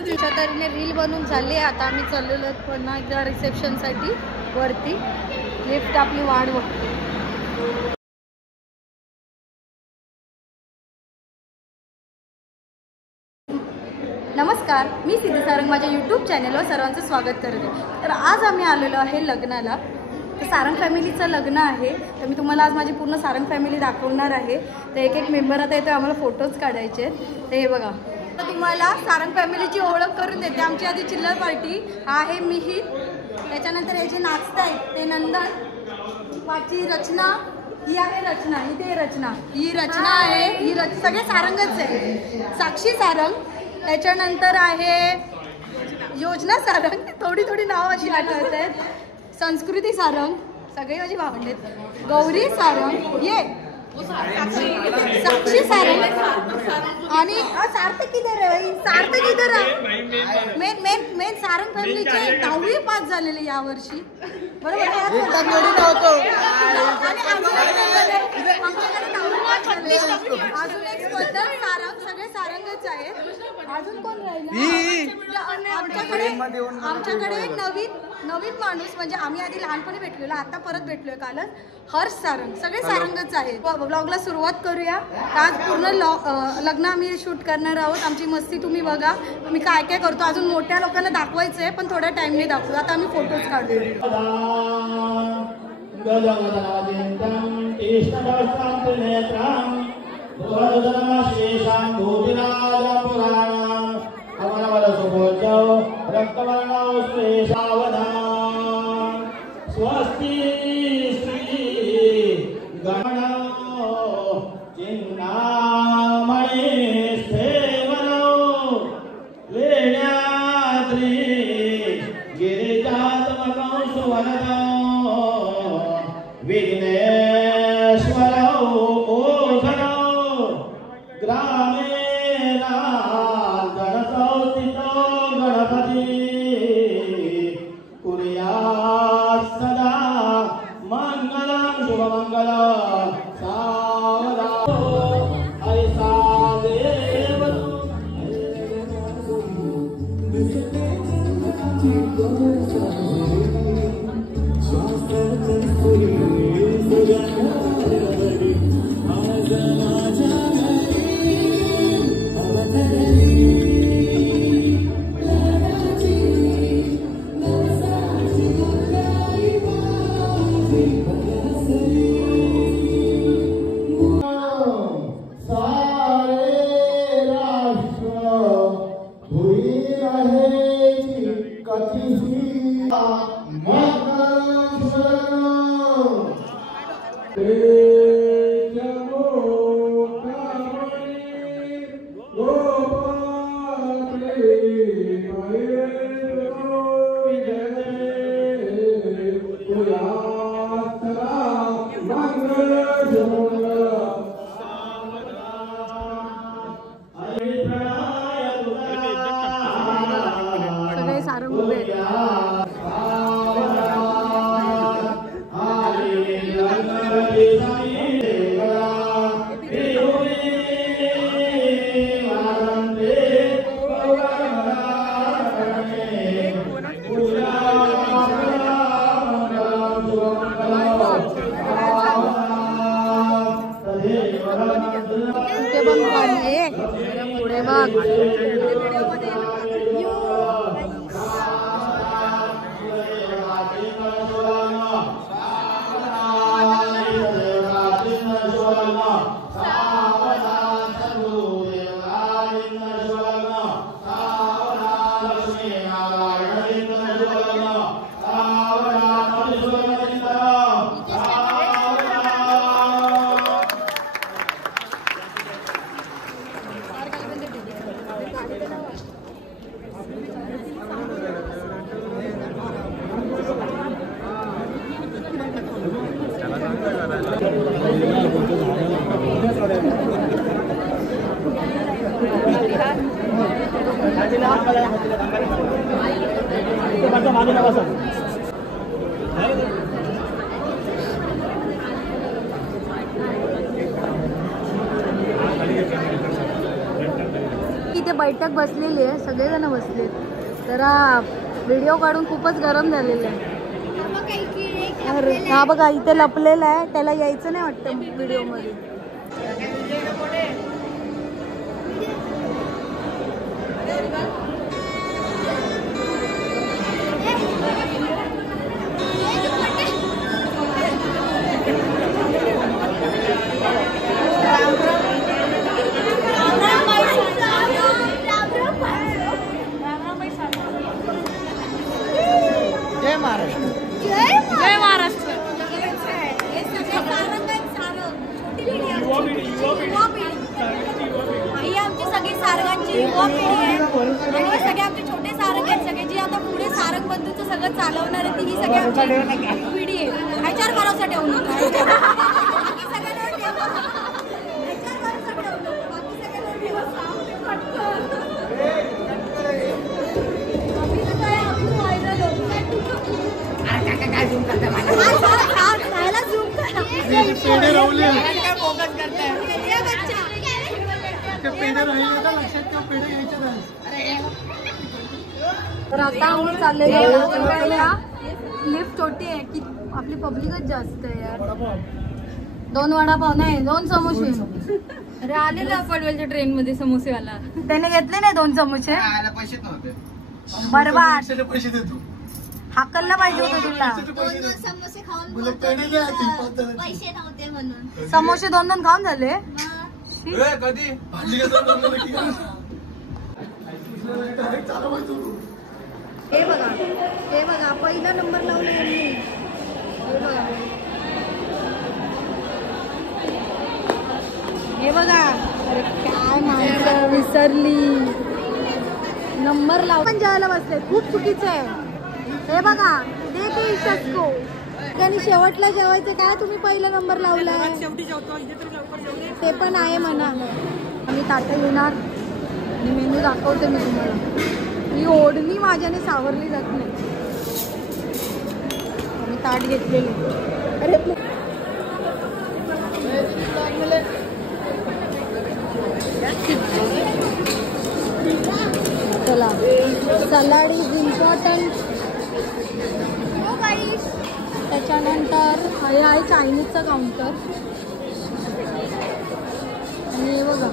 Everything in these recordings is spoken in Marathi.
तुमच्या तरीने रील बनवून झाली. आता आम्ही चाललेलो पुन्हा एकदा रिसेप्शनसाठी वरती. लिफ्ट आपली वाट बघते. नमस्कार, मी सिद्धी सारंग. माझ्या यूट्यूब चॅनलवर सर्वांचं स्वागत करते. तर आज आम्ही आलेलो आहे लग्नाला. तर सारंग फॅमिलीचं लग्न आहे. तर मी तुम्हाला आज माझी पूर्ण सारंग फॅमिली दाखवणार आहे. तर एक एक मेंबर आता येतो, आम्हाला फोटोज काढायचे आहेत. तर हे बघा, तर तुम्हाला सारंग फॅमिलीची ओळख करून देते. आमची आधी चिल्लर पार्टी हा आहे मिहिर. त्याच्यानंतर हे जे नाचतायत ते नंदन. पाची रचना, ही आहे रचना. ही ते रचना, ही रचना आहे. ही सगळे सारंगच आहे. साक्षी सारंग. त्याच्यानंतर आहे योजना सारंग. थोडी थोडी नावं अशी आठवत आहेत. संस्कृती सारंग, सगळे माझी भावंडे आहेत. गौरी सारंग, ये साक्षी सारंग. आणि सार्थक किधर आहे? सार्थक किधर आहे? मेन सारंग फॅमिलीचे 10वी पास झालेले यावर्षी, बरोबर. आणि अजून एक स्पर्धा सारंग, सगळे सारंगच आहेत. अजून कोण राहिलं? आमच्याकडे नवीन माणूस, म्हणजे आम्ही आधी लहानपणी भेटलेलो, आता परत भेटलोय कालच. हर्ष सारंग. सगळे सारंगच आहेत. ब्लॉगला सुरुवात करूया. आज पूर्ण लग्न आम्ही शूट करणार आहोत. आमची मस्ती तुम्ही बघा. मी काय काय करतो अजून मोठ्या लोकांना दाखवायचं आहे, पण थोड्या टाइमने दाखवू. आता आम्ही फोटोज काढतो. स्वस्ति श्री गण चिन्नामणि स्थेवनो लेण्याद्री गिरिजात्मकं सुवननो विघ्नेश्वरो मोहनो ग्रामेण गणसौस्थितो गणपति कुर्यात् सदा मंगलं शुभमंगलं सावधानो ऐसा देव सगळे सारंग उभे आहेत. पुढे बघ. इथे बैठक बसलेली आहे, सगळेजण बसले. जरा व्हिडिओ काढून खूपच गरम झालेलं आहे. हा बघा इथे लपलेला आहे, त्याला यायचं नाही वाटतं व्हिडिओमध्ये. जय महाराष्ट्र. जय महाराष्ट्र. ही आमची सगळी सारंगांची युवा पिढी आहे आणि हे सगळे आमचे छोटे सारंग आहेत, सगळे जे आता पुढे सारंग बंधूचं सगळं चालवणार आहे, ती ही सगळी आमची पिढी आहे. ह्याच्यावर भरोसा ठेवू नका. बाकी सगळ्यांवर ठेवा. ह्याच्यावर भरोसा ठेवू नका. बाकी सगळ्यांवर ठेवा. आम्ही तर काय आम्ही व्हायरल होतो. काय झूम करता मला? खायला झूम करा. पेढे राहुले. काय फोकस करताय? पेढे राहिले का लक्षात ठेव, पेढे घ्यायचे नाही. तर आता आम्ही चाललेलो लिफ्ट छोटी आहे की आपली पब्लिकच जास्त आहे यार. 2 वडापाव नाही, 2 समोसे. अरे आलेला पडवेलच्या ट्रेन मध्ये समोसेवाला. त्याने घेतले नाही 2 समोसे. पैसे नव्हते. बरबाद. पैसे देतो. हाकलला पाहिजे होतं तुला. समोसे खाऊन पेढे द्या. पैसे नव्हते म्हणून. समोसे 2 खाऊन झाले. कधी हे बघा, हे बघा, पहिला नंबर लावला यांनी. हे बघा, हे बघा. अरे काय माणसं विसरली. नंबर लाव पण जेवायला बसले, खूप चुकीचं आहे. हे बघा, त्यांनी शेवटला जेवायचं काय, तुम्ही पहिला नंबर लावलाय. ते पण आहे म्हणा. आम्ही ताटं येणार आणि मेनू दाखवते मी तुम्हाला. ही ओढणी माझ्याने सावरली जात नाही. आम्ही ताट घेतलेले. अरे चला, सलाड इज इम्पॉर्टंट. त्याच्यानंतर हे आहे चायनीजचा काउंटर. आणि हे बघा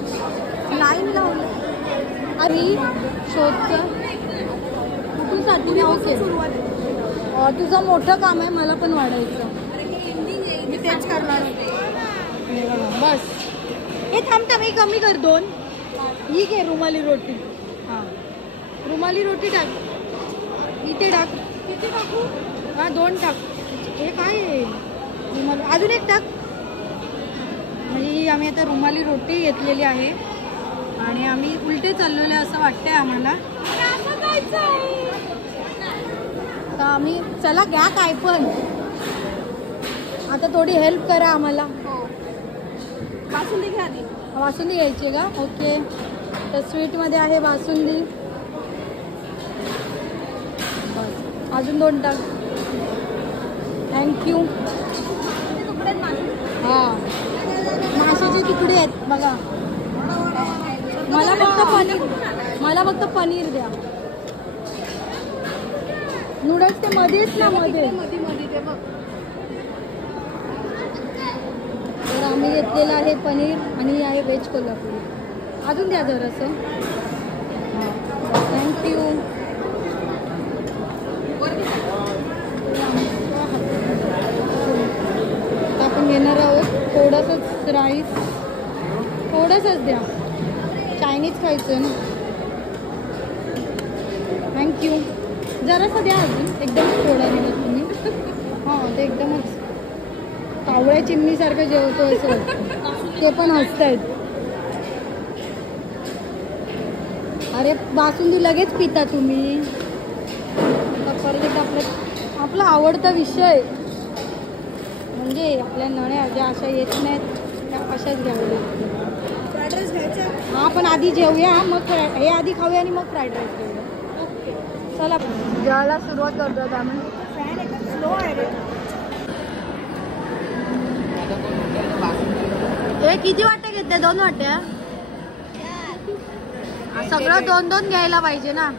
लाईन लावलं. अरे शोधचं कुठूनसाठी ओके. तुझं मोठं काम आहे, मला पण वाढायचं. मी तेच करणार होते. बस हे थांबता मी कमी कर 2. ही घे रुमाली रोटी. हां रुमाली रोटी टाक. इथे टाक. किती टाकू? हां 2 टाक. हे काय आहे रुमाली, अजून 1 टाक. म्हणजे ही आम्ही आता रुमाली रोटी घेतलेली आहे आणि आम्ही उलटे चाललेले असं वाटतंय आम्हाला. तर आम्ही चला घ्या काय पण. आता थोडी हेल्प करा आम्हाला. बासुंदी घ्या. बासुंदी घ्यायची का? ओके. तर स्वीटमध्ये आहे बासुंदी. अजून 2 टाक. थँक्यू. हां माशाचे तुकडे आहेत बघा. मला फक्त पनीर द्या. नूडल्स ते मध्येच ना मध्ये. तर आम्ही घेतलेलं आहे पनीर आणि आहे व्हेज कोल्हापुरी. अजून द्या जरासं. हां थँक्यू. आपण घेणार आहोत थोडंसंच राईस. थोडंसंच द्या. चायनीज खायचं आहे ना. थँक्यू. जरासं द्या अजून. एकदम थोडा दिला तुम्ही. हां ते एकदमच कावळ्या चिमणीसारखं जेवतो असं वाटतं. ते पण हसतायत. अरे बासुंदी लगेच पिता तुम्ही. आता परत एक आपला आवडता विषय म्हणजे आपल्या नळ्या ज्या अशा येत नाहीत त्या अशाच घ्याव्या लागतात. फ्राईड राईस घ्यायचा. हां पण आधी जेवूया, मग हे आधी खाऊया आणि मग फ्राईड राईस घेऊया. ओके चला जेवायला सुरुवात करतो आम्ही. फॅन एकदम स्लो आहे रे. हे किती वाट्या घेतल्या? 2 वाट्या. सगळं 2-2 घ्यायला पाहिजे ना.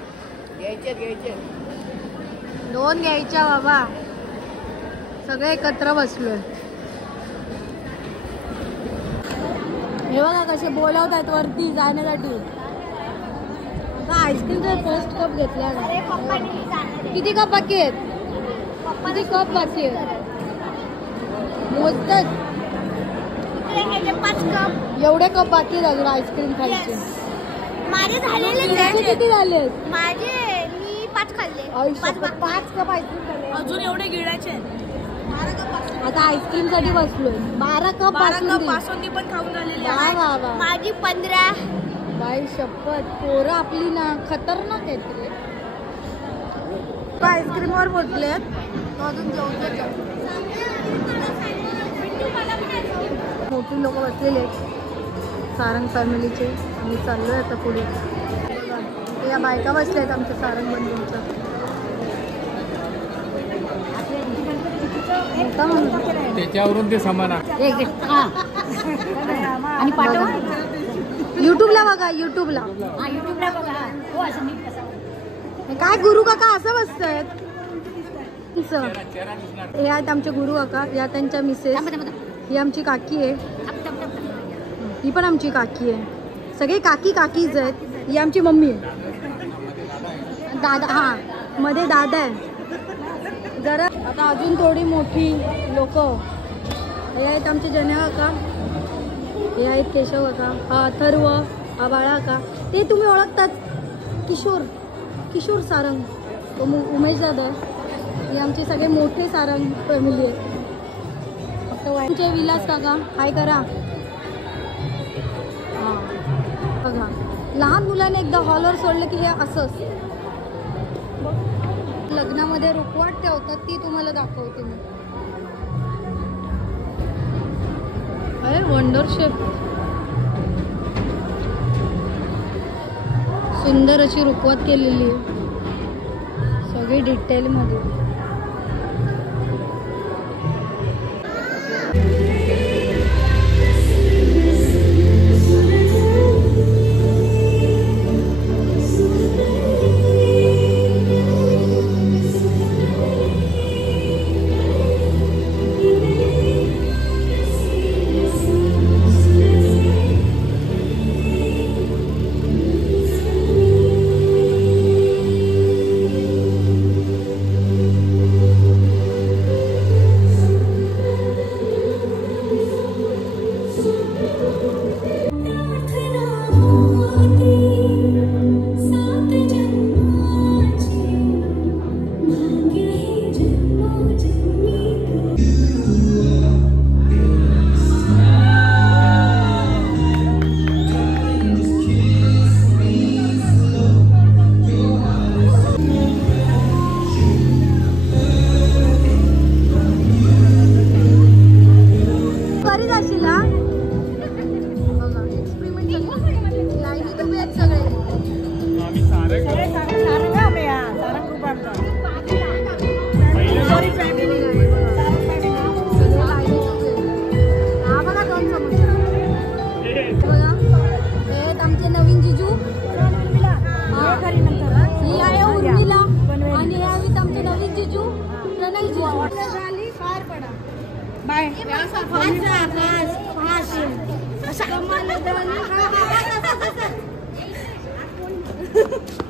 घ्यायचे 2 घ्यायच्या बाबा. सगळे एकत्र बसलोय. हे बघा कसे बोलवतात वरती जाण्यासाठी. आता आईस्क्रीमचा फर्स्ट कप घेतला. किती कप बाकी आहेत? किती कप बाकी आहेत? मोजतात 5 कप. एवढे कप बाकी आहेत अजून आईस्क्रीम खायचे. माझे झालेले तुमचे किती झाले आहेत? माझे मी 5 खाल्ले. 5 कप आईस्क्रीम खाल्ले. अजून एवढे गिळायचे आहेत. आता आईस्क्रीम साठी बसलोय. 12 कप बासुंदी पण खाऊन झालेली आहे. वा वा. माझी 15. बाई शपथ, पोरं आपली ना खतरनाक आहेत रे. आईस्क्रीमवर बोलले अजून मोठी लोक बसलेले आहेत सारंग फॅमिलीचे. आम्ही चाललोय आता पुढे. या बायका बसल्या आहेत आमच्या सारंग बंधूंच्या. त्याच्यावरून ते समान आणि पाठवा युट्यूबला बघा. युट्यूबला काय गुरु काका असं बसतायत. हे आहेत आमचे गुरु काका. या त्यांच्या मिसेस. ही आमची काकी आहे. ही पण आमची काकी आहे. सगळे काकी काकीच आहेत. ही आमची मम्मी आहे. दादा हा मध्ये दादा आहे जरा. आता अजून थोडी मोठी लोक. हे आहेत आमचे जन्या काका. हे आहेत केशव काका. हा अथर्व. हा बाळा काका. ते तुम्ही ओळखतात किशोर सारंग. तो उमेश दादा आहे. हे आमचे सगळे मोठे सारंग फॅमिली आहेत. आमचे विलास काका हाय करा. हां बघा लहान मुलाने एकदा हॉलवर सोडलं की हे असंच. लग्नामध्ये रुखवत ठेवतात ती तुम्हाला दाखवते मी. अरे वंडर शेप. सुंदर अशी रुखवत केलेली आहे सगळी डिटेल मध्ये.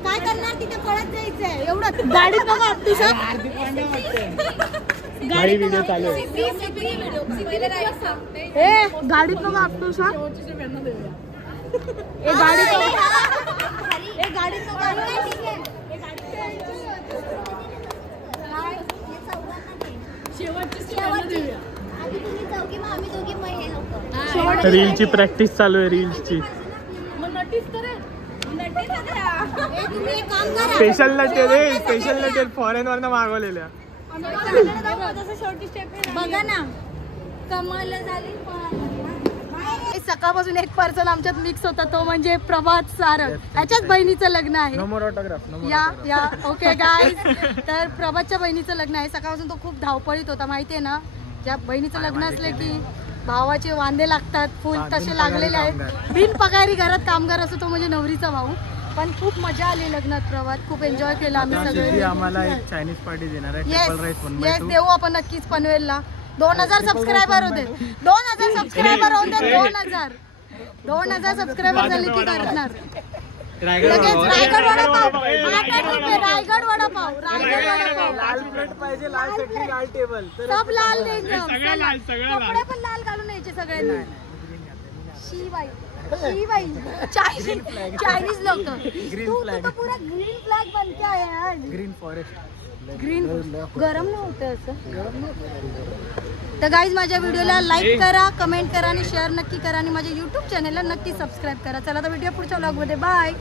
काय करणार तिथे पळत जायचंय एवढं. गाडीत बघा अप्तुषा. गाडी व्हिडिओ चालू आहे. गाडीत बघा अप्तुषा. रीलची प्रॅक्टिस चालू आहे. रील्सची स्पेशल नटे रे. स्पेशल नटे फॉरेन वरनं मागवलेल्या. बघा ना कमाल झाली. सकाळपासून एक पर्सन आमच्यात मिक्स होता तो म्हणजे प्रभात सारंग. त्याच्याच बहिणीचं लग्न आहे. या ओके गाईज. तर प्रभातच्या बहिणीचं लग्न आहे. सकाळपासून तो खूप धावपळीत होता माहितीये ना. ज्या बहिणीचं लग्न असलं की भावाचे वांदे लागतात फुल तसे लागलेले आहेत. बिन पगारी घरात कामगार असतो तो म्हणजे नवरीचा भाऊ. पण खूप मजा आली लग्नात प्रवास खूप एन्जॉय केला आम्ही सगळे. आम्हाला एक चायनीज पार्टी देणार आहे येस ट्रिपल राईस 1/2. येस देऊ आपण नक्कीच पनवेलला. 2000 सबस्क्रायबर होते. 2000 सबस्क्रायबर होते. 2000 सबस्क्रायबर झाले की करणार लगेच रायगड वडापाव. रायगड वडापाव. लाल प्लेट पाहिजे, लाल चटणी, लाल टेबल. सब लाल देंगे हम. सगळं लाल, सगळं लाल. कपडे पण लाल घालून यायचे सगळ्यांनी. शी चाइनीज लोग तो पूरा ग्रीन फ्लैग बन के आया है. Green forest. ग्रीन गरम नव्हतं असं. तर गाईज माझ्या व्हिडिओला लाईक करा, कमेंट करा आणि शेअर नक्की करा आणि माझ्या यूट्यूब चॅनलला नक्की सबस्क्राईब करा. चला तर भेटूया पुढच्या व्लॉगमध्ये. बाय.